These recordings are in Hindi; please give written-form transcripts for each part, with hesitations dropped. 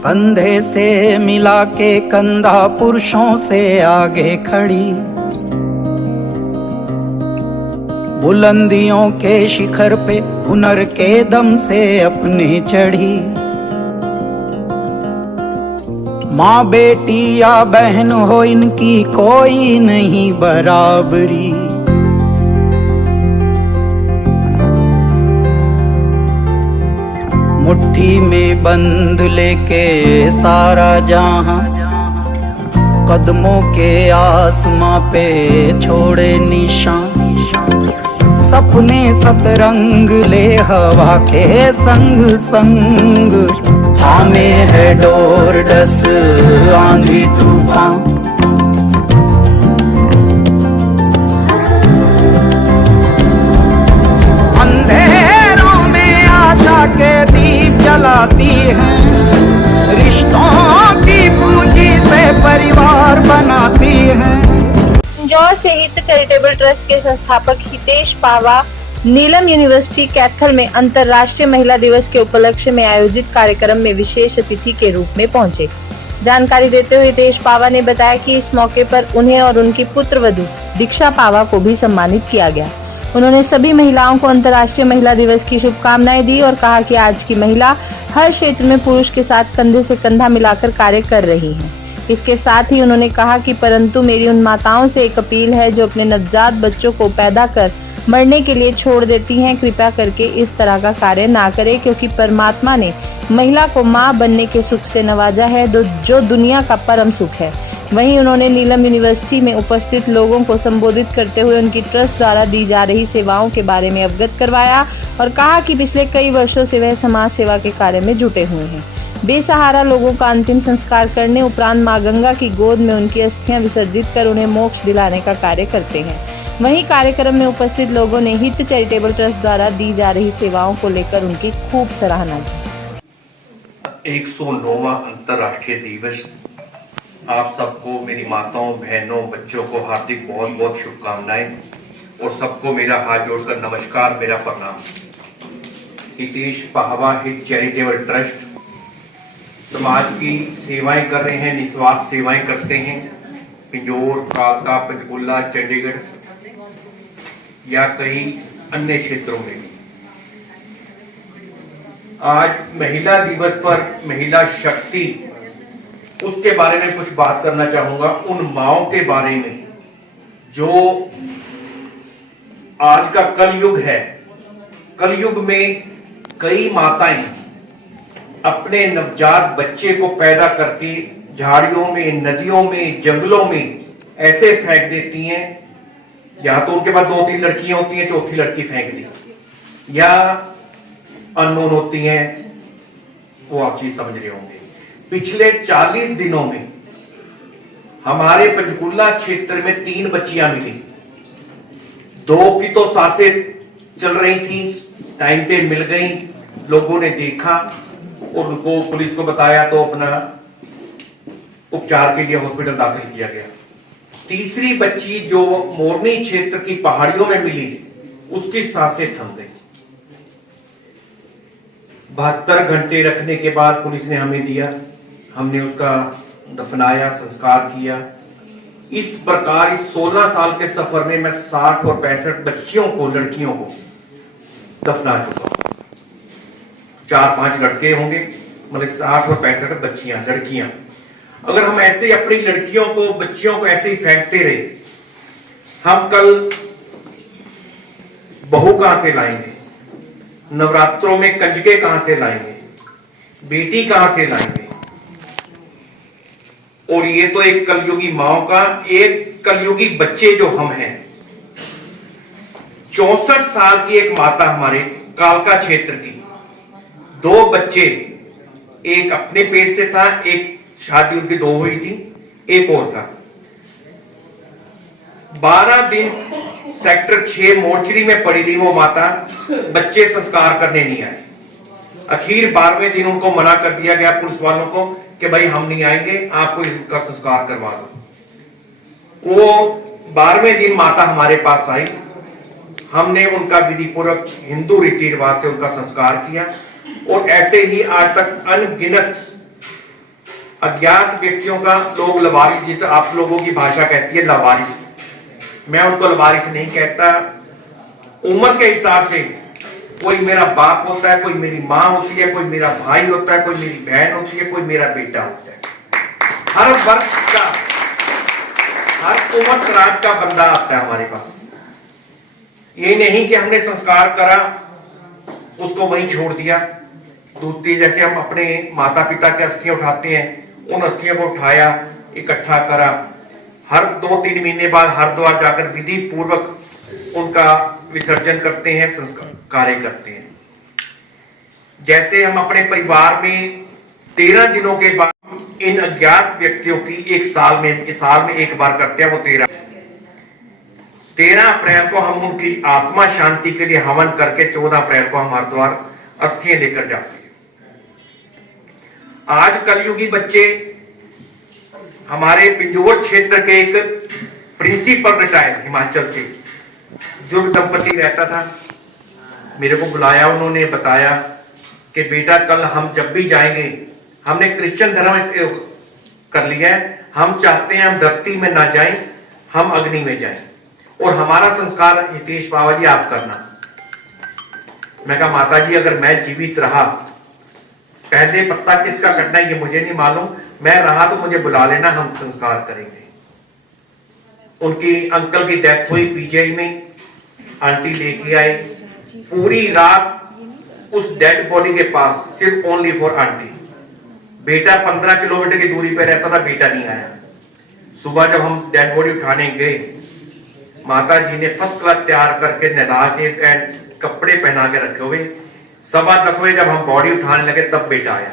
कंधे से मिला के कंधा पुरुषों से आगे खड़ी, बुलंदियों के शिखर पे हुनर के दम से अपने चढ़ी। माँ बेटी या बहन हो इनकी कोई नहीं बराबरी। मुट्ठी में बंद लेके सारा जहां, कदमों के आसमां पे छोड़े निशान। सपने सतरंग ले हवा के संग संग, थामे है डोर डस आंधी तूफान। अंधेरों में आशा के दीप जलाती हैं, रिश्तों की पूंजी से परिवार बनाती हैं। इंदौर से हित चैरिटेबल ट्रस्ट के संस्थापक हितेश पावा नीलम यूनिवर्सिटी कैथल में अंतर्राष्ट्रीय महिला दिवस के उपलक्ष्य में आयोजित कार्यक्रम में विशेष अतिथि के रूप में पहुंचे। जानकारी देते हुए हितेश पावा ने बताया कि इस मौके पर उन्हें और उनकी पुत्रवधू दीक्षा पावा को भी सम्मानित किया गया। उन्होंने सभी महिलाओं को अंतर्राष्ट्रीय महिला दिवस की शुभकामनाएं दी और कहा कि आज की महिला हर क्षेत्र में पुरुष के साथ कंधे से कंधा मिलाकर कार्य कर रही हैं। इसके साथ ही उन्होंने कहा कि परंतु मेरी उन माताओं से एक अपील है जो अपने नवजात बच्चों को पैदा कर मरने के लिए छोड़ देती हैं, कृपया करके इस तरह का कार्य ना करें, क्योंकि परमात्मा ने महिला को मां बनने के सुख से नवाजा है जो दुनिया का परम सुख है। वहीं उन्होंने नीलम यूनिवर्सिटी में उपस्थित लोगों को संबोधित करते हुए उनकी ट्रस्ट द्वारा दी जा रही सेवाओं के बारे में अवगत करवाया और कहा कि पिछले कई वर्षों से वह समाज सेवा के कार्य में जुटे हुए हैं। बेसहारा लोगों का अंतिम संस्कार करने उपरांत मां गंगा की गोद में उनकी अस्थियां विसर्जित कर उन्हें मोक्ष दिलाने का कार्य करते हैं। वहीं कार्यक्रम में उपस्थित लोगों ने हित चैरिटेबल ट्रस्ट द्वारा दी जा रही सेवाओं को लेकर उनकी खूब सराहना की। 109वां अंतर्राष्ट्रीय दिवस, आप सबको, मेरी माताओं, बहनों, बच्चों को हार्दिक बहुत बहुत शुभकामनाएं और सबको मेरा हाथ जोड़कर नमस्कार, मेरा प्रणाम। हितेश पाहवा हित चैरिटेबल ट्रस्ट समाज की सेवाएं कर रहे हैं, निस्वार्थ सेवाएं करते हैं। पिंजौर, कालका, पंचकुला, चंडीगढ़ या कई अन्य क्षेत्रों में। आज महिला दिवस पर महिला शक्ति, उसके बारे में कुछ बात करना चाहूंगा। उन माओं के बारे में जो आज का कलयुग है। कलयुग में कई माताएं अपने नवजात बच्चे को पैदा करके झाड़ियों में, नदियों में, जंगलों में ऐसे फेंक देती हैं, या तो उनके पास 2-3 लड़कियां होती हैं, चौथी लड़की फेंक दी, या अननोन होती हैं, वो आप चीज समझ रहे होंगे। पिछले 40 दिनों में हमारे पंचकुला क्षेत्र में 3 बच्चियां मिली। 2 की तो सांसें चल रही थी, टाइम पे मिल गई, लोगों ने देखा और उनको पुलिस को बताया तो अपना उपचार के लिए हॉस्पिटल दाखिल किया गया। तीसरी बच्ची जो मोरनी क्षेत्र की पहाड़ियों में मिली, उसकी सांसें थम गई। 72 घंटे रखने के बाद पुलिस ने हमें दिया, हमने उसका दफनाया, संस्कार किया। इस प्रकार इस 16 साल के सफर में मैं 60 और 65 बच्चियों को, लड़कियों को दफना चुका हूं। 4-5 लड़के होंगे, मतलब 60 और 65 बच्चियां, लड़कियां। अगर हम ऐसे अपनी लड़कियों को, बच्चियों को ऐसे ही फेंकते रहे, हम कल बहू कहां से लाएंगे? नवरात्रों में कंजके कहां से लाएंगे? बेटी कहां से लाएंगे? और ये तो एक कलयुगी माओ का, एक कलयुगी बच्चे जो हम हैं। 64 साल की एक माता हमारे कालका क्षेत्र की, 2 बच्चे, एक अपने पेट से था, एक शादी उनकी 2 हुई थी, एक और था। 12 दिन सेक्टर 6 मोर्चरी में पड़ी रही वो माता, बच्चे संस्कार करने नहीं आए। आखिर 12वें दिन उनको मना कर दिया गया पुलिस वालों को कि भाई हम नहीं आएंगे, आपको इसका संस्कार करवा दो। वो 12वें दिन माता हमारे पास आई, हमने उनका विधि पूर्वक हिंदू रीति रिवाज से उनका संस्कार किया और ऐसे ही आज तक अनगिनत अज्ञात व्यक्तियों का लोग लवारिस, जिसे आप लोगों की भाषा कहती है लवारिस, मैं उनको लवारिस नहीं कहता। उम्र के हिसाब से कोई मेरा बाप होता है, कोई मेरी माँ होती है, कोई मेरा भाई होता है, कोई मेरी बहन होती है, कोई मेरा बेटा होता है। हर वर्ष का, हर उम्र दराज का बंदा आता है हमारे पास। ये नहीं कि हमने संस्कार करा उसको वहीं छोड़ दिया। दूसरी, जैसे हम अपने माता पिता के अस्थियां उठाते हैं, उन अस्थियों को उठाया, इकट्ठा करा, हर 2-3 महीने बाद हरिद्वार जाकर विधि पूर्वक उनका विसर्जन करते हैं, संस्कार कार्य करते हैं। जैसे हम अपने परिवार में 13 दिनों के बाद इन अज्ञात व्यक्तियों की एक साल में एक बार करते हैं, वो 13 अप्रैल को हम उनकी आत्मा शांति के लिए हवन करके 14 अप्रैल को हम हरिद्वार अस्थियां लेकर जाते हैं। आज कलयुगी बच्चे, हमारे पिंजौर क्षेत्र के एक प्रिंसिपल रिटायर्ड हिमाचल से जो दंपति रहता था, मेरे को बुलाया, उन्होंने बताया कि बेटा कल हम जब भी जाएंगे, हमने क्रिश्चियन धर्म कर लिया है, हम चाहते हैं हम धरती में ना जाएं, हम अग्नि में जाएं, और हमारा संस्कार हितेश बाबा जी आप करना। मैं कहा माता जी अगर मैं जीवित रहा, पहले पत्ता किसका कटना है ये मुझे नहीं मालूम, मैं रहा तो मुझे बुला लेना, हम संस्कार करेंगे। उनकी अंकल की डेथ हुई पीजीआई में, आंटी लेके आए, पूरी रात उस डेड बॉडी के पास, सिर्फ ओनली फॉर आंटी। बेटा 15 किलोमीटर की दूरी पे रहता था, बेटा नहीं आया। सुबह जब हम डेड बॉडी उठाने गए, माता जी ने फर्स्ट क्लास तैयार करके नहला के कपड़े पहना के रखे हुए, 10:15 बजे जब हम बॉडी उठाने लगे तब बेटा आया।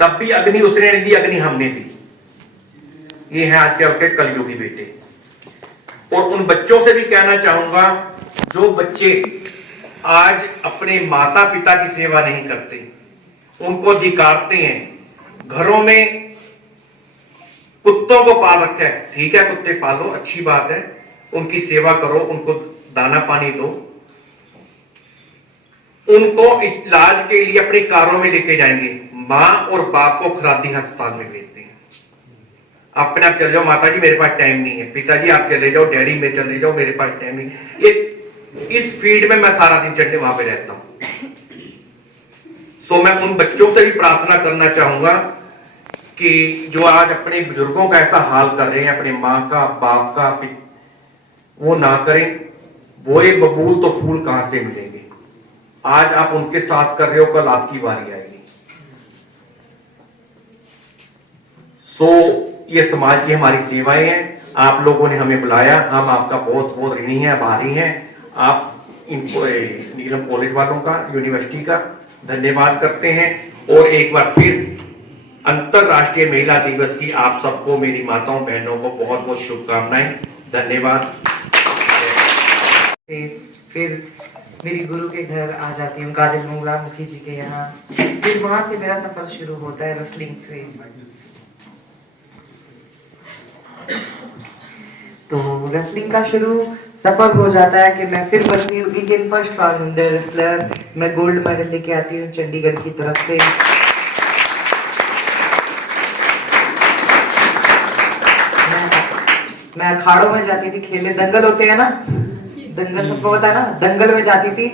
तब भी अग्नि उसने नहीं दी, अग्नि हमने दी। ये है आज के कलयुगी बेटे। और उन बच्चों से भी कहना चाहूंगा, जो बच्चे आज अपने माता पिता की सेवा नहीं करते, उनको धिक्कारते हैं। घरों में कुत्तों को पाल रखा है, ठीक है कुत्ते पालो, अच्छी बात है, उनकी सेवा करो, उनको दाना पानी दो, उनको इलाज के लिए अपनी कारों में लेके जाएंगे, मां और बाप को खरादी अस्पताल में भेजते हैं। अपने आप चले जाओ माता जी मेरे पास टाइम नहीं है, पिताजी आप चले जाओ, डैडी में चले जाओ, मेरे पास टाइम नहीं। ये इस फील्ड में मैं सारा दिन चढ़ने वहां पे रहता हूं। सो मैं उन बच्चों से भी प्रार्थना करना चाहूंगा कि जो आज अपने बुजुर्गों का ऐसा हाल कर रहे हैं, अपने माँ का, बाप का, वो ना करें। बोए बबूल तो फूल कहां से मिलेंगे। आज आप उनके साथ कर रहे हो, कल आपकी बारी आएगी। सो ये समाज की हमारी सेवाएं हैं, आप लोगों ने हमें बुलाया, हम आपका बहुत बहुत ऋणी हैं, आभारी हैं। आप इनको नीलम कॉलेज वालों का, यूनिवर्सिटी का धन्यवाद करते हैं। और एक बार फिर अंतरराष्ट्रीय महिला दिवस की आप सबको, मेरी माताओं बहनों को बहुत बहुत शुभकामनाएं। धन्यवाद। फिर मेरी गुरु के घर आ जाती हूँ, काजल मंगला मुखी जी के यहाँ। फिर वहां से मेरा सफर शुरू होता है रेसलिंग से। तो रेसलिंग का शुरू सफर हो जाता है कि मैं फिर बनती हूँ इंडियन फर्स्ट ट्रांसजेंडर रेसलर। मैं गोल्ड मेडल लेके आती हूँ चंडीगढ़ की तरफ से। मैं अखाड़ों में जाती थी खेलने, दंगल होते हैं ना, दंगल सबको पता है ना, दंगल में जाती थी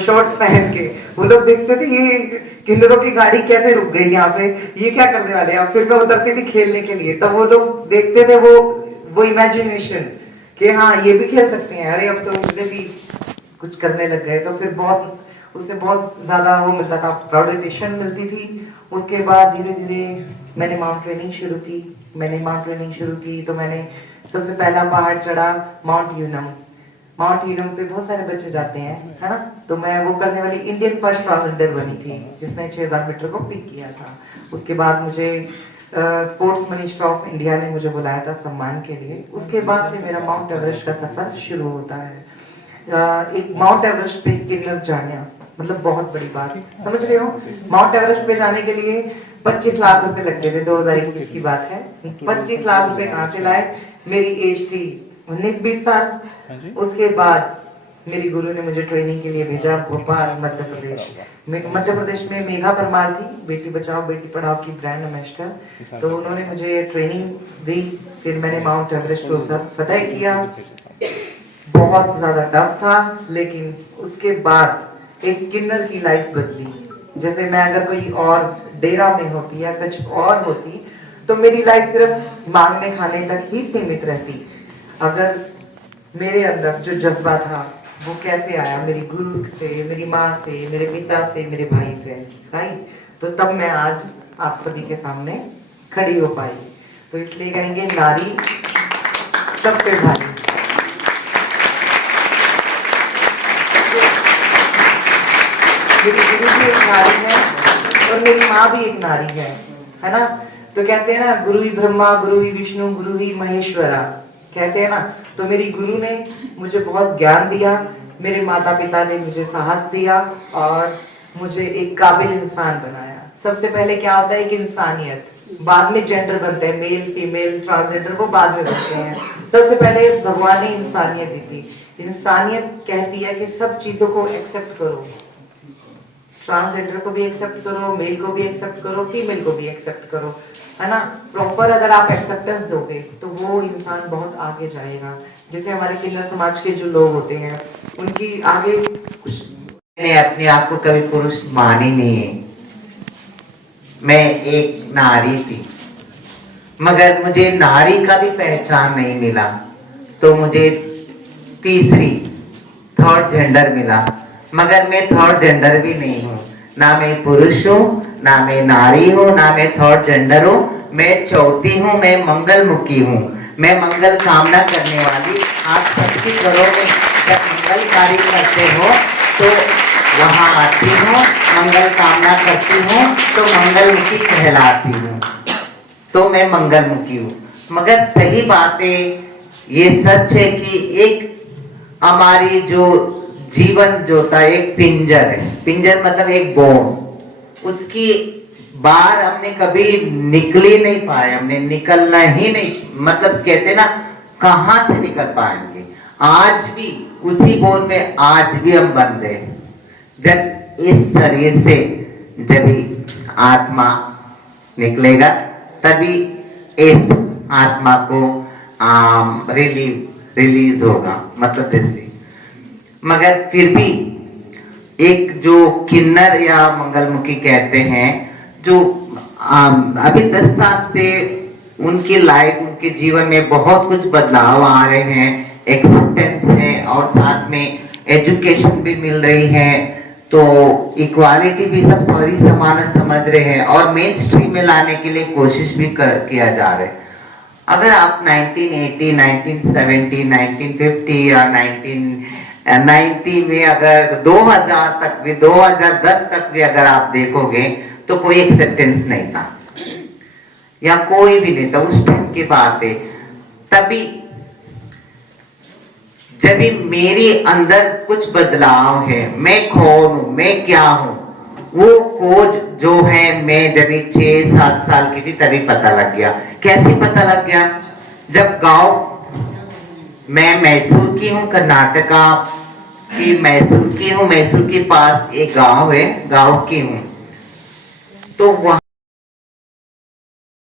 शॉर्ट्स पहन के। वो लोग देखते थे ये किन्नरों की गाड़ी कैसे रुक गई यहाँ पे, ये क्या करने वाले हैं। फिर मैं उतरती थी खेलने के लिए, तब वो लोग देखते थे वो इमेजिनेशन कि हाँ ये भी खेल सकते हैं, अरे अब तो उसने भी कुछ करने लग गए। तो फिर उससे बहुत ज्यादा वो मिलता था, वैलिडेशन मिलती थी। उसके बाद धीरे धीरे मैंने माउंट ट्रेनिंग शुरू की। तो मैंने सबसे पहला पहाड़ चढ़ा माउंट यूनम पे बहुत सारे बच्चे जाते हैं, है ना। तो मैं वो करने वाली इंडियन फर्स्ट ट्रांसजेंडर बनी थी जिसने 6000 मीटर को पिक किया था। उसके बाद मुझे स्पोर्ट्स मिनिस्टर ऑफ इंडिया ने मुझे बुलाया था सम्मान के लिए। उसके बाद से मेरा माउंट एवरेस्ट का सफर शुरू होता है। एक माउंट एवरेस्ट पे किन्नर जाना मतलब बहुत बड़ी बात, समझ रहे हो। माउंट एवरेस्ट पे जाने के लिए 25 लाख रुपए लगते थे, 2021 की बात है। 25 लाख रुपए कहाँ से लाए, मेरी एज थी 19-20 साल। उसके बाद मेरी गुरु ने मुझे ट्रेनिंग के लिए भेजा भोपाल मध्य प्रदेश। मध्य प्रदेश में मेघा परमार थी, बेटी बचाओ बेटी पढ़ाओ की ब्रांड एम्बेसडर। तो उन्होंने मुझे ट्रेनिंग दी, फिर मैंने माउंट एवरेस्ट को फतह किया। बहुत ज्यादा टफ था, लेकिन उसके बाद एक किन्नर की लाइफ बदली। जैसे मैं अगर कोई और डेरा में होती या कुछ और होती तो मेरी लाइफ सिर्फ मांगने खाने तक ही सीमित रहती। अगर मेरे अंदर जो जज्बा था वो कैसे आया, मेरी गुरु से, मेरी माँ से, मेरे पिता से, मेरे भाई से, राइट। तो तब मैं आज आप सभी के सामने खड़ी हो पाई। तो इसलिए कहेंगे नारी सब पे भारी। मेरी गुरु भी एक नारी है और मेरी माँ भी एक नारी है ना। तो कहते हैं ना, गुरु ही ब्रह्मा, गुरु ही विष्णु, गुरु ही महेश्वरा, कहते हैं ना। तो मेरी गुरु ने मुझे बहुत ज्ञान दिया, मेरे माता पिता ने मुझे साहस दिया और मुझे एक काबिल इंसान बनाया। सबसे पहले क्या होता है, एक इंसानियत, बाद में जेंडर बनते हैं, मेल फीमेल ट्रांसजेंडर वो बाद में बनते हैं। सबसे पहले भगवान ने इंसानियत दी थी। इंसानियत कहती है कि सब चीजों को एक्सेप्ट करो, ट्रांसजेंडर को भी एक्सेप्ट करो, मेल को भी एक्सेप्ट करो, फीमेल को भी एक्सेप्ट करो, है ना। प्रॉपर अगर आप एक्सेप्टेंस दोगे तो वो इंसान बहुत आगे जाएगा। जैसे हमारे किन्नर समाज के जो लोग होते हैं उनकी आगे कुछ, मैंने अपने आप को कभी पुरुष मानी नहीं है। मैं एक नारी थी, मगर मुझे नारी का भी पहचान नहीं मिला। तो मुझे थर्ड जेंडर मिला, मगर मैं थर्ड जेंडर भी नहीं हूँ। ना मैं पुरुष हूँ, ना मैं नारी हूँ, ना मैं थर्ड जेंडर हूँ। मैं चौथी हूँ, मैं मंगलमुखी हूँ। मैं मंगल कामना करने वाली। आप सबके घरों में जब मंगल कार्य करते हो तो वहाँ आती हूँ, मंगल कामना करती हूँ तो मंगलमुखी कहलाती हूँ। तो मैं मंगलमुखी हूँ। मगर सही बात है, ये सच है कि एक हमारी जो जीवन जो था एक पिंजर है। पिंजर मतलब एक बोन, उसकी बाहर हमने कभी निकल ही नहीं पाए, हमने निकलना ही नहीं, मतलब कहते ना कहां से निकल पाएंगे। आज भी उसी बोन में आज भी हम बंद हैं। जब इस शरीर से जब आत्मा निकलेगा तभी इस आत्मा को रिलीज होगा, मतलब जैसे। मगर फिर भी एक जो किन्नर या मंगलमुखी कहते हैं, जो अभी 10 साल से उनकी लाइफ, उनके जीवन में बहुत कुछ बदलाव आ रहे हैं, एक्सेप्टेंस है और साथ में एजुकेशन भी मिल रही है। तो इक्वालिटी भी सब सॉरी समानत समझ रहे हैं और मेन स्ट्रीम में लाने के लिए कोशिश भी किया जा रहा है। अगर आप 1980, 1970, 1950 या 1990 में अगर 2000 तक भी, 2010 तक भी अगर आप देखोगे तो कोई एक्सेप्टेंस नहीं था या कोई भी नहीं था। उस टाइम की बात है। तभी जब भी मेरे अंदर कुछ बदलाव है, मैं कौन हूं, मैं क्या हूं, वो खोज जो है मैं जब 6-7 साल की थी तभी पता लग गया। कैसे पता लग गया? जब गांव, मैं मैसूर की हूँ, कर्नाटका की मैसूर की हूँ, मैसूर के पास एक गांव है, गांव की हूँ। तो वहां